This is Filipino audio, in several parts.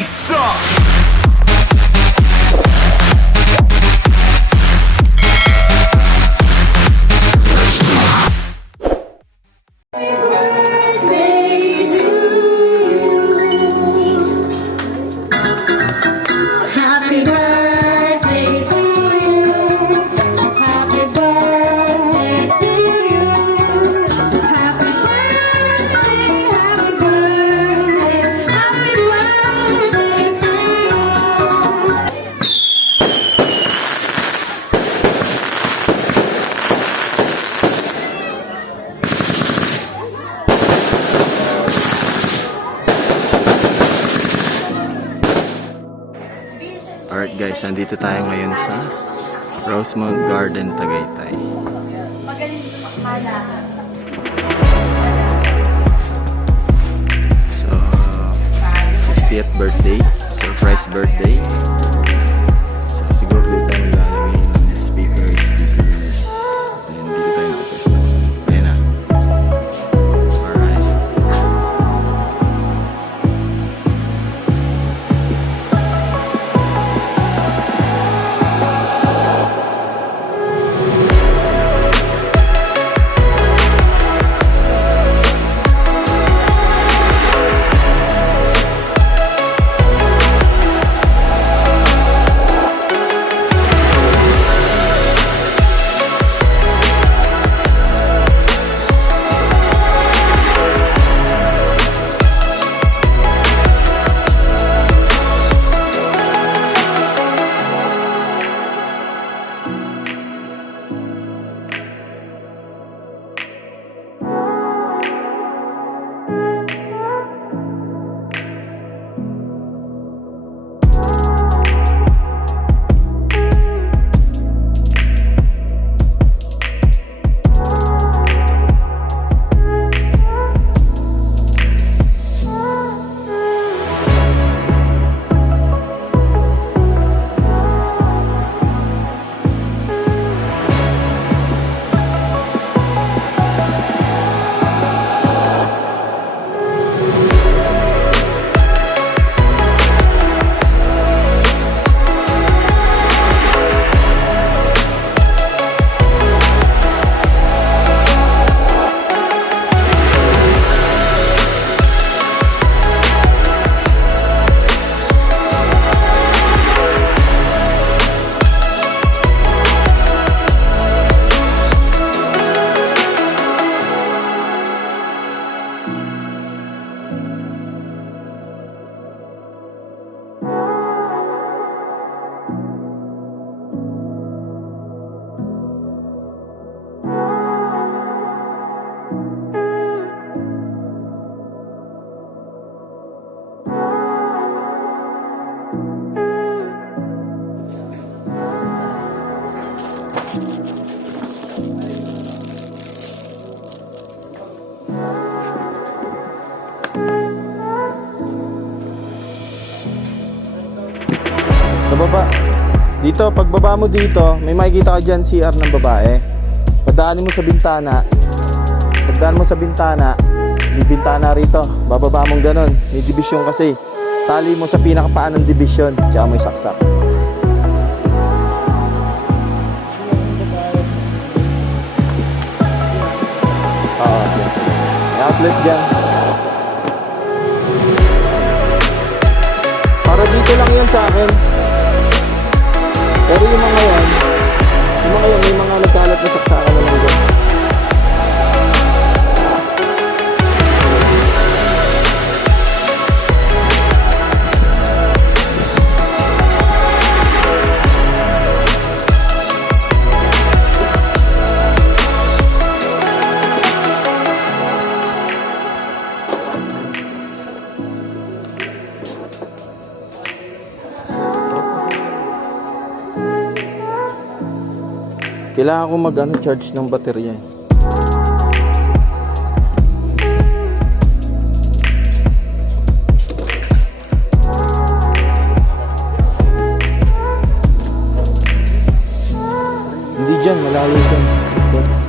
bass up. Happy birthday to you. Happy birthday to you. Happy birthday, happy birthday, happy birthday to you. Alright guys, nandito tayo ngayon sa Rosemont Garden, Tagaytay. So, 60th birthday, surprise birthday. So, siguro dito tayo maglalagay ng speakers. Ayan, dito tayo nakapwesto. Ayan na. Alright. Sa baba, dito, pagbaba mo dito, may makikita ka dyan CR ng babae. Padaanin mo sa bintana. Pagdaan mo sa bintana, may bintana rito. Bababa mong ganun. May division kasi. Tali mo sa pinakapaan ng division. Tsaka may saksak. Oo, dyan sa baba. May outlet dyan. Para dito lang yan sa akin. Pero yung mga yan, may mga nagkalat na saksakan na lang dyan. Kailangan ko charge ng baterya. Hindi dyan, malayo dyan. That's...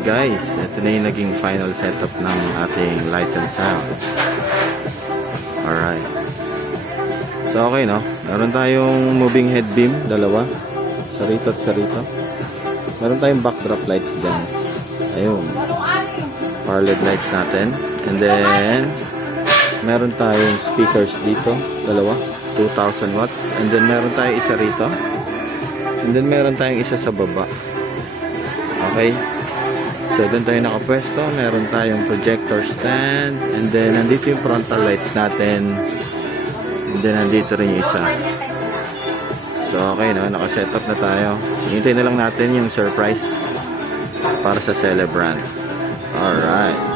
guys, ito na yung naging final setup ng ating lights and sounds. Alright. So okay, no? Meron tayong moving head beam, dalawa. Sarito at sarito. Meron tayong backdrop lights dyan. Ayun. Power LED lights natin. And then meron tayong speakers dito, dalawa. 2,000 watts. And then meron tayong isa rito. And then meron tayong isa sa baba. Okay. So doon tayo nakapwesto. Meron tayong projector stand. And then nandito yung frontal lights natin. And then nandito rin yung isa. So okay, no? Nakasetup na tayo. Hintay na lang natin yung surprise para sa celebrant. Alright.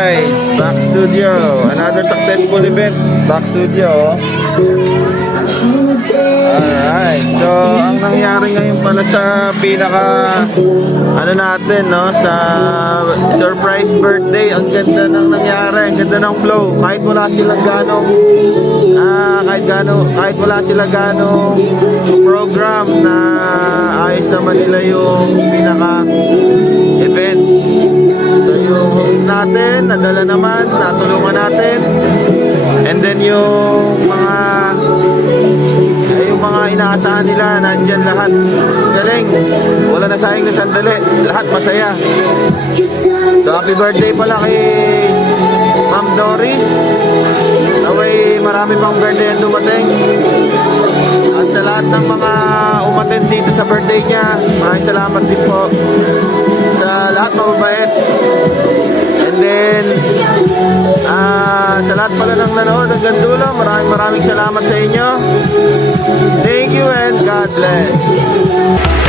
guys, BaxStudio. Another successful event, BaxStudio. Alright, so ang nangyari ngayon pala sa pinaka ano natin, no, sa surprise birthday, ang ganda ng nangyari, ang ganda ng flow. Kahit wala silang kahit wala sila ganong program, na ayos naman nila yung pinaka event. So yung host natin, nadala naman, natulungan natin. And then yung mga inaasahan nila, nandyan lahat. Galing, wala na sayang na sandali, lahat masaya. So happy birthday pala kay Ma'am Doris. Naway marami pang birthday ang dumating. At sa lahat ng mga umattend dito sa birthday niya, maraming salamat din po sa lahat mababait. And then sa lahat pala ng nanood hanggang dulo, maraming salamat sa inyo. Thank you and God bless.